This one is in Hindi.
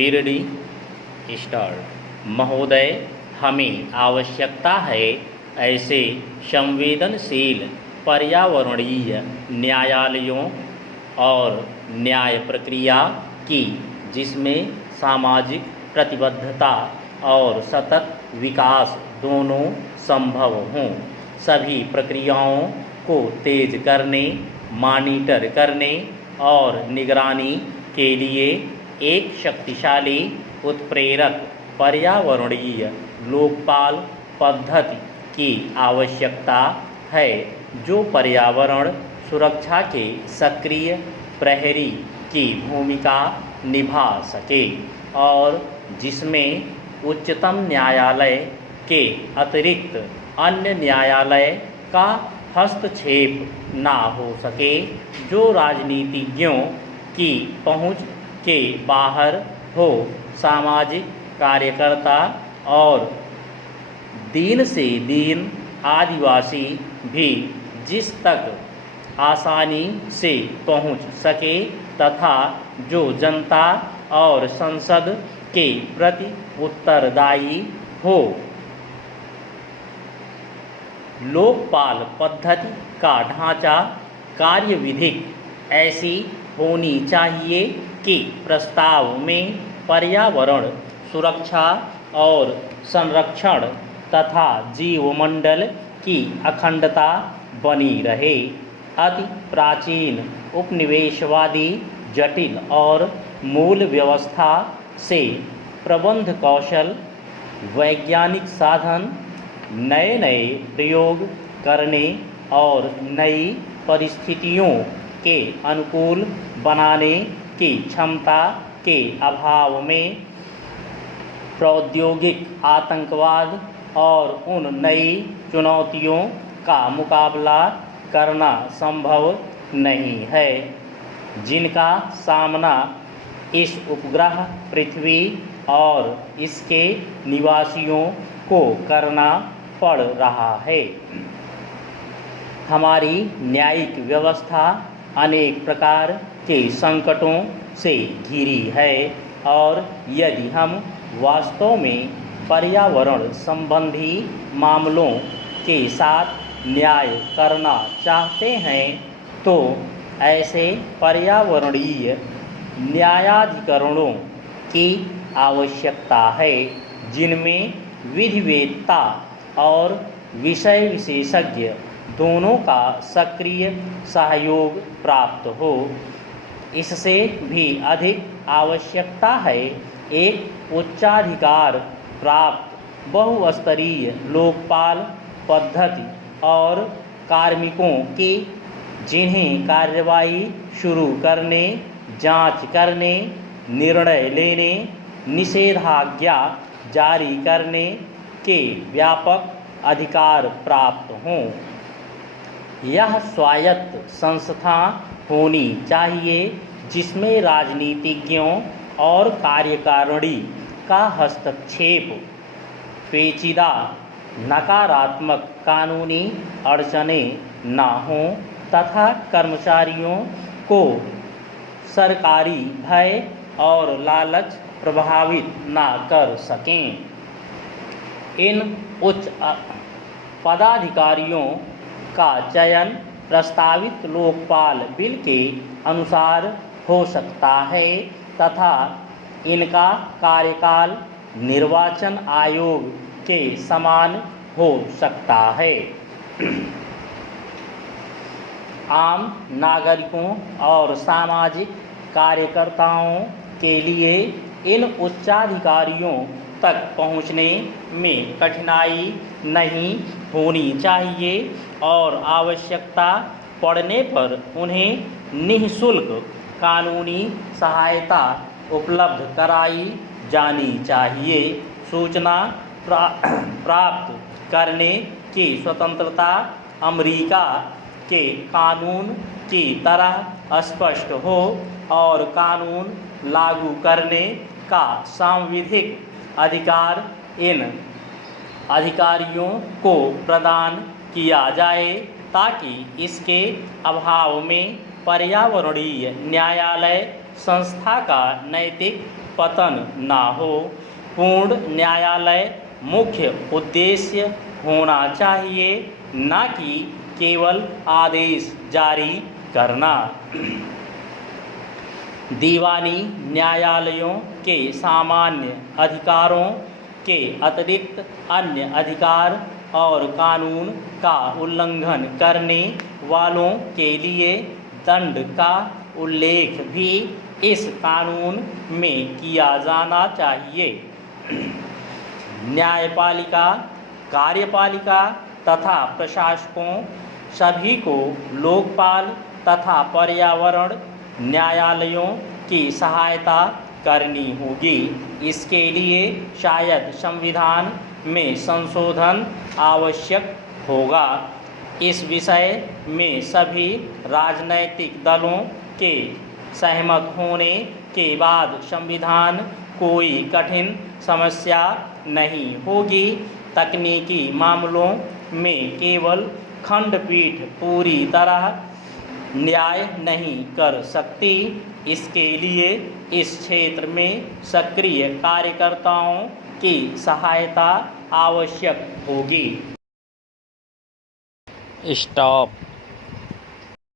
बीरडी स्टार्ट। महोदय, हमें आवश्यकता है ऐसे संवेदनशील पर्यावरणीय न्यायालयों और न्याय प्रक्रिया की जिसमें सामाजिक प्रतिबद्धता और सतत विकास दोनों संभव हों। सभी प्रक्रियाओं को तेज करने, मॉनिटर करने और निगरानी के लिए एक शक्तिशाली उत्प्रेरक पर्यावरणीय लोकपाल पद्धति की आवश्यकता है, जो पर्यावरण सुरक्षा के सक्रिय प्रहरी की भूमिका निभा सके और जिसमें उच्चतम न्यायालय के अतिरिक्त अन्य न्यायालय का हस्तक्षेप ना हो सके, जो राजनीतिज्ञों की पहुंच के बाहर हो। सामाजिक कार्यकर्ता और दीन से दीन आदिवासी भी जिस तक आसानी से पहुंच सके तथा जो जनता और संसद के प्रति उत्तरदायी हो। लोकपाल पद्धति का ढांचा कार्यविधिक ऐसी होनी चाहिए कि प्रस्ताव में पर्यावरण सुरक्षा और संरक्षण तथा जीवमंडल की अखंडता बनी रहे। अति प्राचीन उपनिवेशवादी जटिल और मूल व्यवस्था से प्रबंध कौशल, वैज्ञानिक साधन, नए नए प्रयोग करने और नई परिस्थितियों के अनुकूल बनाने की क्षमता के अभाव में प्रौद्योगिक आतंकवाद और उन नई चुनौतियों का मुकाबला करना संभव नहीं है जिनका सामना इस उपग्रह पृथ्वी और इसके निवासियों को करना पड़ रहा है। हमारी न्यायिक व्यवस्था अनेक प्रकार के संकटों से घिरी है और यदि हम वास्तव में पर्यावरण संबंधी मामलों के साथ न्याय करना चाहते हैं तो ऐसे पर्यावरणीय न्यायाधिकरणों की आवश्यकता है जिनमें विधिवेत्ता और विषय विशेषज्ञ दोनों का सक्रिय सहयोग प्राप्त हो। इससे भी अधिक आवश्यकता है एक उच्चाधिकार प्राप्त बहुस्तरीय लोकपाल पद्धति और कार्मिकों की जिन्हें कार्रवाई शुरू करने, जांच करने, निर्णय लेने, निषेधाज्ञा जारी करने के व्यापक अधिकार प्राप्त हों। यह स्वायत्त संस्था होनी चाहिए जिसमें राजनीतिज्ञों और कार्यकारिणी का हस्तक्षेप, पेचीदा नकारात्मक कानूनी अड़चनें न हों तथा कर्मचारियों को सरकारी भय और लालच प्रभावित न कर सकें। इन उच्च पदाधिकारियों का चयन प्रस्तावित लोकपाल बिल के अनुसार हो सकता है तथा इनका कार्यकाल निर्वाचन आयोग के समान हो सकता है। आम नागरिकों और सामाजिक कार्यकर्ताओं के लिए इन उच्चाधिकारियों तक पहुंचने में कठिनाई नहीं होनी चाहिए और आवश्यकता पड़ने पर उन्हें निःशुल्क कानूनी सहायता उपलब्ध कराई जानी चाहिए। सूचना प्राप्त करने की स्वतंत्रता अमेरिका के कानून की तरह स्पष्ट हो और कानून लागू करने का सांविधिक अधिकार इन अधिकारियों को प्रदान किया जाए ताकि इसके अभाव में पर्यावरणीय न्यायालय संस्था का नैतिक पतन ना हो। पूर्ण न्यायालय मुख्य उद्देश्य होना चाहिए, न कि केवल आदेश जारी करना। दीवानी न्यायालयों के सामान्य अधिकारों के अतिरिक्त अन्य अधिकार और कानून का उल्लंघन करने वालों के लिए दंड का उल्लेख भी इस कानून में किया जाना चाहिए। न्यायपालिका, कार्यपालिका तथा प्रशासकों सभी को लोकपाल तथा पर्यावरण न्यायालयों की सहायता करनी होगी। इसके लिए शायद संविधान में संशोधन आवश्यक होगा। इस विषय में सभी राजनैतिक दलों के सहमत होने के बाद संविधान कोई कठिन समस्या नहीं होगी। तकनीकी मामलों में केवल खंडपीठ पूरी तरह न्याय नहीं कर सकती। इसके लिए इस क्षेत्र में सक्रिय कार्यकर्ताओं की सहायता आवश्यक होगी। स्टॉप।